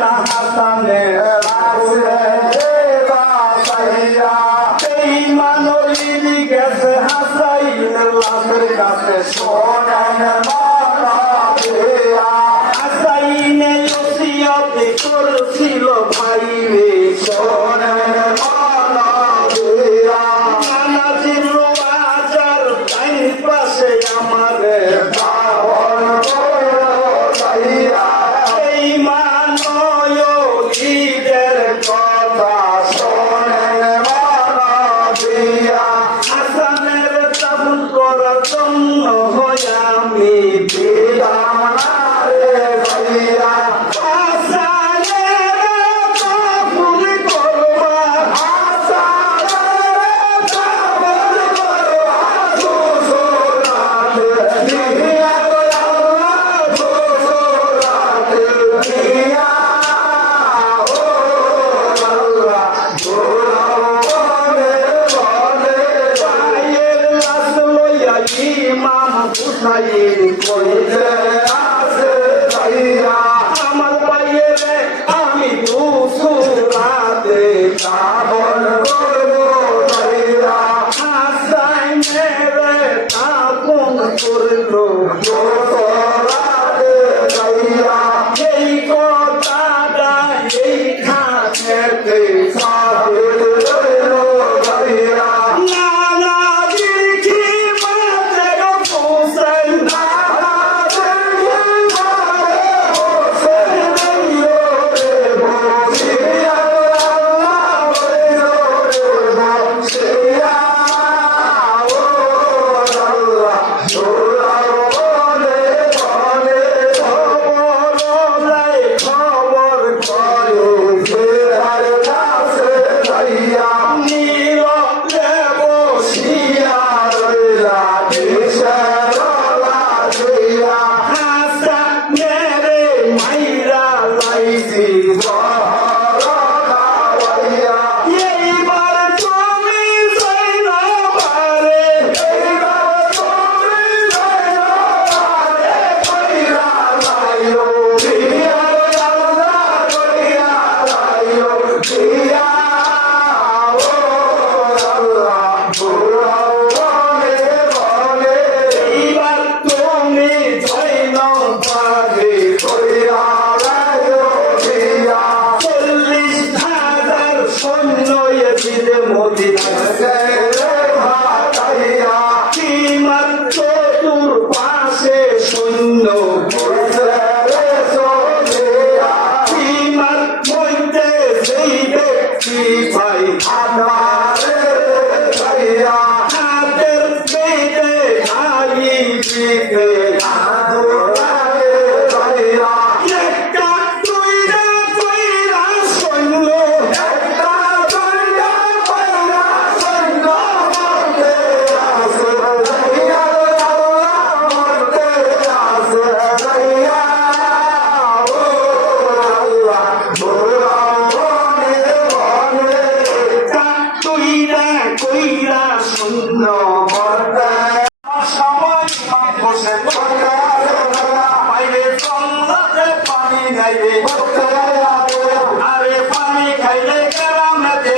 না হাসানে এই মানবী গেছে হাসাইনের লাশের কাছে শোনেন হাসাইনে ওসিয়ত করছিল ভাই রে শোনেন নানাজির বাজার তাই পাশে আমারে এই মানবীদের কথা শোনেন হাসানের চাবুল করার জন্য আমি দিলাম না রে ভাইয়া আমার বাইরে আমি দুসুরাতে কাবল করবো হাসাই মেরে কাবল করলো এই কথাটা এই খাতে আরে পানি খাইলে কেরামতে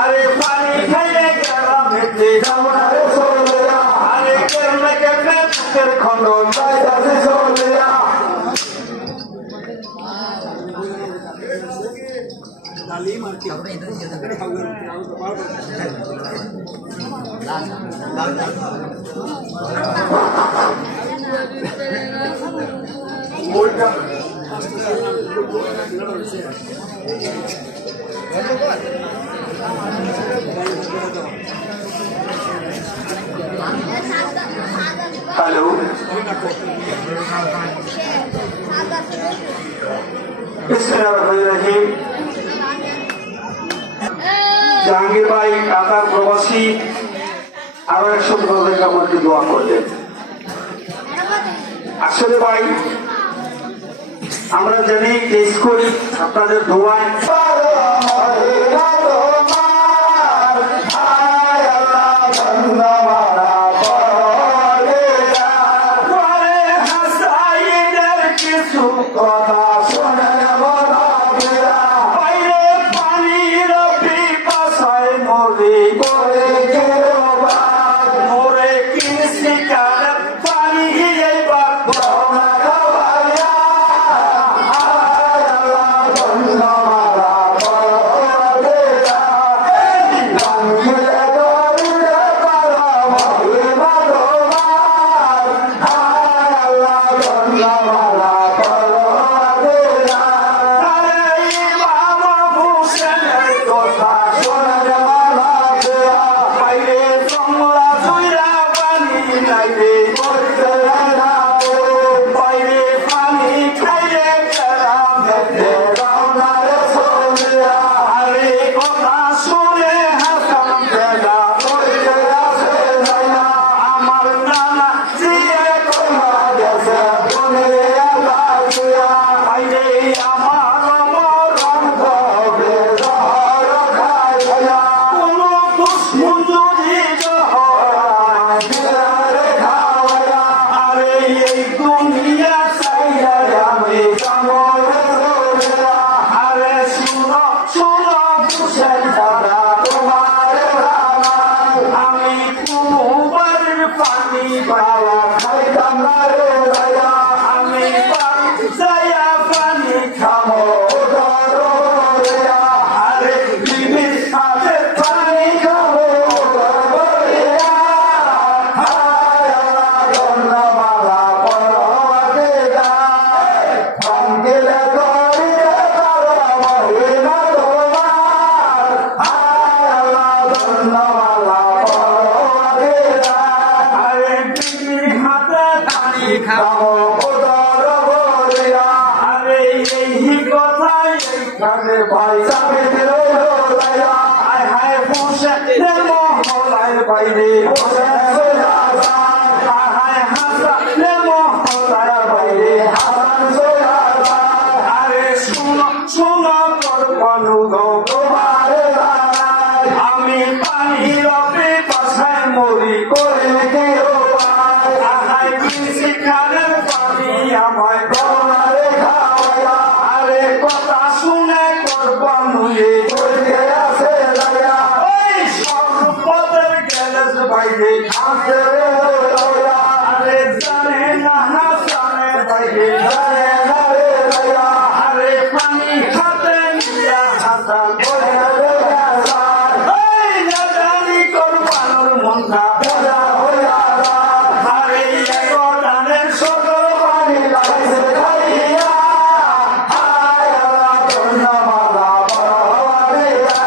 আরে পানি খাইলে কেরামতে আরে কেরলে কেরলে চোখের খন্ড हेलो জাহাঙ্গীর ভাই কাতার প্রবাসী আরো 100 টাকা আমাকে দোয়া করলেন। আসলে ভাই আমরা জানি দেশ করি আপনাদের দোয়ায় হুসেনের মহলায় বাইরে বসে চইলা যায় আহায় হাসানের মহলায় বাইরে হাসান চইলা যায় আরে শুনো শুনো করবানু গো তোমার রায় আমি পানির বাসায় মরি করে দিও ভাই আহায় কৃষি খানের পানি আমায় তোমারে খাওয়া আরে কথা শুনে করবানু এ করে আছে লাইয়া ওই সর্বপদের গ্যালেজ বাইরে আনতে রে লাইয়া আরে জানে না হাসানে বাইরে জানে না রে লাইয়া আরে পানি খাতে নিয়া হাসান করে রে হাসান এই না জানি করবানুর মনটা পূজা হইয়া যায় আরে এগোটানের সকল পানি লাগাইছে খাইয়া হায় আল্লাহ ধন্যবাদ বড়বাড়িয়া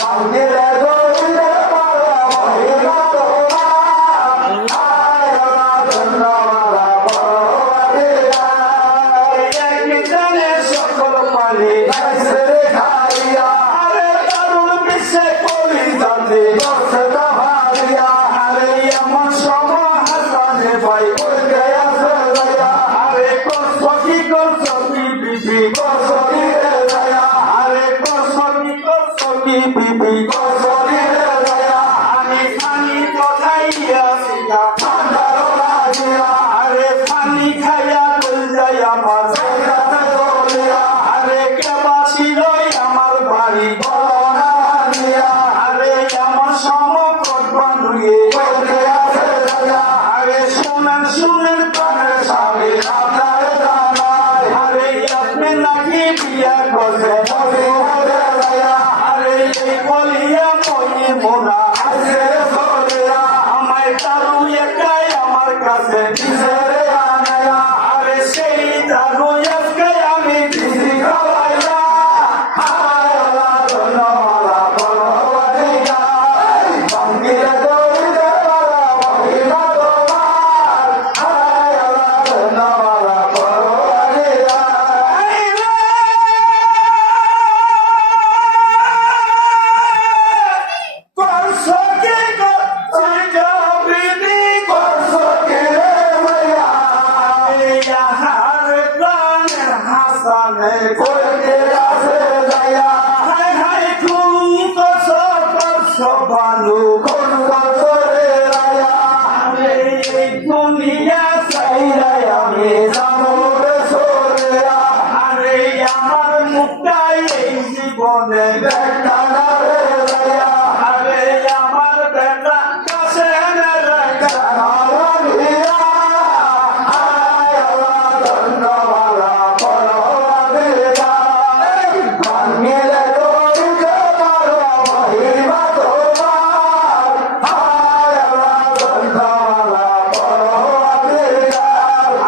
ভাঙ্গিলে গইলে বড় মহিলা তোমার হায় আল্লাহ ধন্যবাদ বড়বাড়িয়া একজনের সকল পানি লাগাইছে খাইয়া আরে দারুণ বিশ্বে কলি জাতি বসে ভালিয়া আরে আমার সব হাসানে ভাই বলতে আছে লাইয়া আরে কষ্ট কি বিবি কষ্ট কি রে লাইয়া আরে কষ্ট কি বিবি কষ্ট কি রে লাইয়া আমি পানি তো খাইয়াছিলা ঠান্ডা লাগিয়া আরে পানি খাইয়া বল যাই আমার জায়গাতে চলিয়া আরে কেবা ছিল আমার বাড়ি বলো না মানিয়া আরে আমার সমকট বানুয়ে বলতে আছে লাইয়া আরে শুনেন শুনেন প্রাণের স্বামী আপনার জানায় আরে আপনি নাকি বিয়া করছে মনে মনে লাইয়া আরে এই বলিয়া মনে মোনা আছে চলিয়া আমায় তারু একাই আমার কাছে নিজেরে আনায়া আরে সেই তারু একাই আমি দিদি খাওয়াইয়া হায় আল্লাহ ধন্যবাদ বড়বাড়িয়া ভাঙ্গিলে গইলে বড় মহিলা তোমার হায় আল্লাহ ধন্যবাদ বড়বাড়িয়া করছো কি করছো বিবি করছো কি রে মাইয়া হার প্রাণের হাসানে কইতে আছে লাইয়া হায় হায় তুমি করছো করছো বানু কোন করছো রে লাইয়া আরে এই দুনিয়া চাইরাই আমি যাবো রে সরিয়া আরে আমার মুখটাই এই জীবনে দেখা না রে লাইয়া আরে আমার বেটা কাছে রেখা ভালিয়া হায় আল্লাহ ধন্যবাদ বড়বাড়িয়া ভাঙ্গিলে গইলে বড় মহিমা তোমার হায় আল্লাহ ধন্যবাদ বড়বাড়িয়া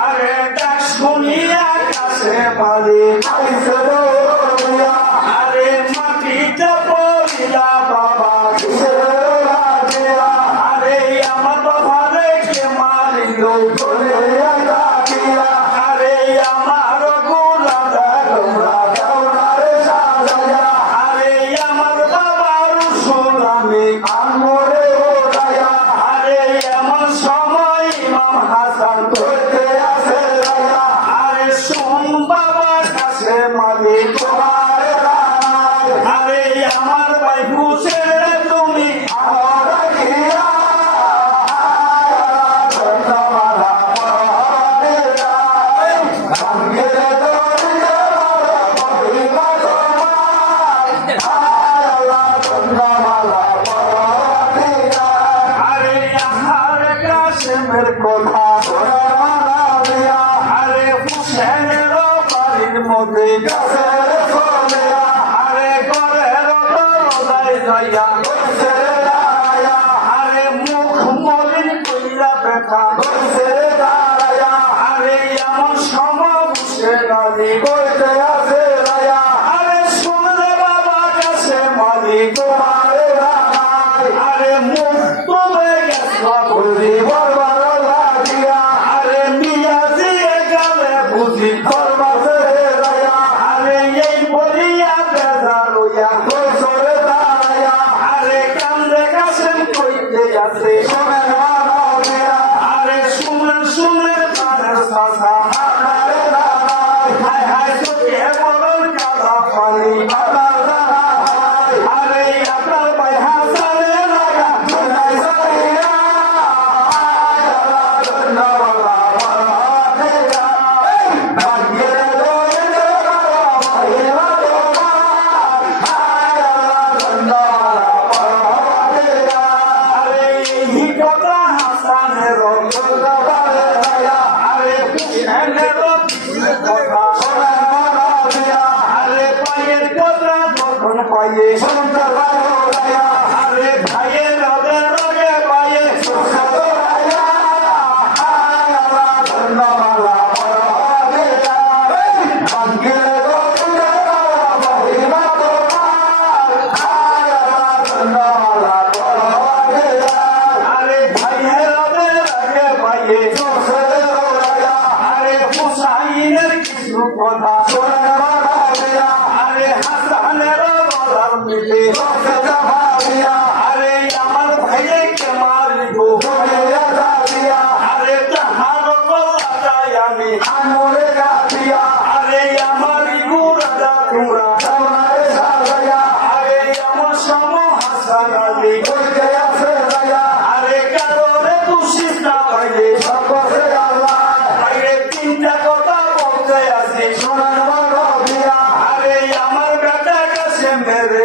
আরে ডাক শুনিয়া কাছে বাড়ি আইছে দৌড়িয়া আরে মাটিতে পড়িলা বাবা কিসের লাগিয়া আরে আমার বাবা রেখে মারিল বলিয়া ডাকিয়া আরে আমার গোলাটা তোমরা দাও না রে সাজাইয়া আরে আমার বাবার রসুল আমি আনমরে ওড়াইয়া আরে এমন সময় ইমাম হাসান করতে আছে লাইয়া আরে শোন বাবার কাছে মালি তোমার রায় আরে আমার ভাই হুসেন তুমি আমার গিয়া হায় আল্লাহ ধন্যবাদ বড়বাড়িয়া ভাঙ্গিলে গইলে বড় মহিমা তোমার হায় আল্লাহ ধন্যবাদ বড়বাড়িয়া আরে আমার কাশেমের কথা শোনা মানা দিয়া আরে হুসেনের বাড়ির মধ্যে কাছে চলিয়া আরে ঘরের দরজায় যাইয়া বসে দাঁড়ায়া আরে মুখ মলিন কইরা ব্যথা বসে দাঁড়ায়া আরে এমন সময় বসে গালি কইতে আছে লাইয়া আরে শুনলে বাবা কাছে মালি তোমার রায় আরে মুখ তুলে গেছা বুঝি বরবার লাগিয়া আরে মিয়া দিয়ে গেলে বুঝি করবাছে লাইয়া আরে এই বলিয়া বেজা লইয়া বসরে দাঁড়ায়া আরে আছে শোনেন মানবীরা আরে শুনেন শুনেন প্রাণের কথা আপনারে দাঁড়ায় হায় হায় চোখে বড় কাদা পানি আপনার দাঁড়ায় আরে আপনার ভাই হাসানে লাগা দুনাই সারিয়া পাইয়ে সুন্দর আরে ভাইয়ে রগে রগে পাইয়ে আরে ভাইয়ে রগে রগে পাইয়ে আরে হুসাইনের কিছু কথা আরে হাসানের আরে আমার ভাইয়ে কে মারিব আরে তাহার গলায় আমি আরে আমার গুড়া তোমরা আরে আমার সম হাসান আলী আরে কারণে তুষিস না ভাইয়ে ভাইয়ে তিনটা কথা বলতে আসি আরে আমার বেটা কাছে মেরে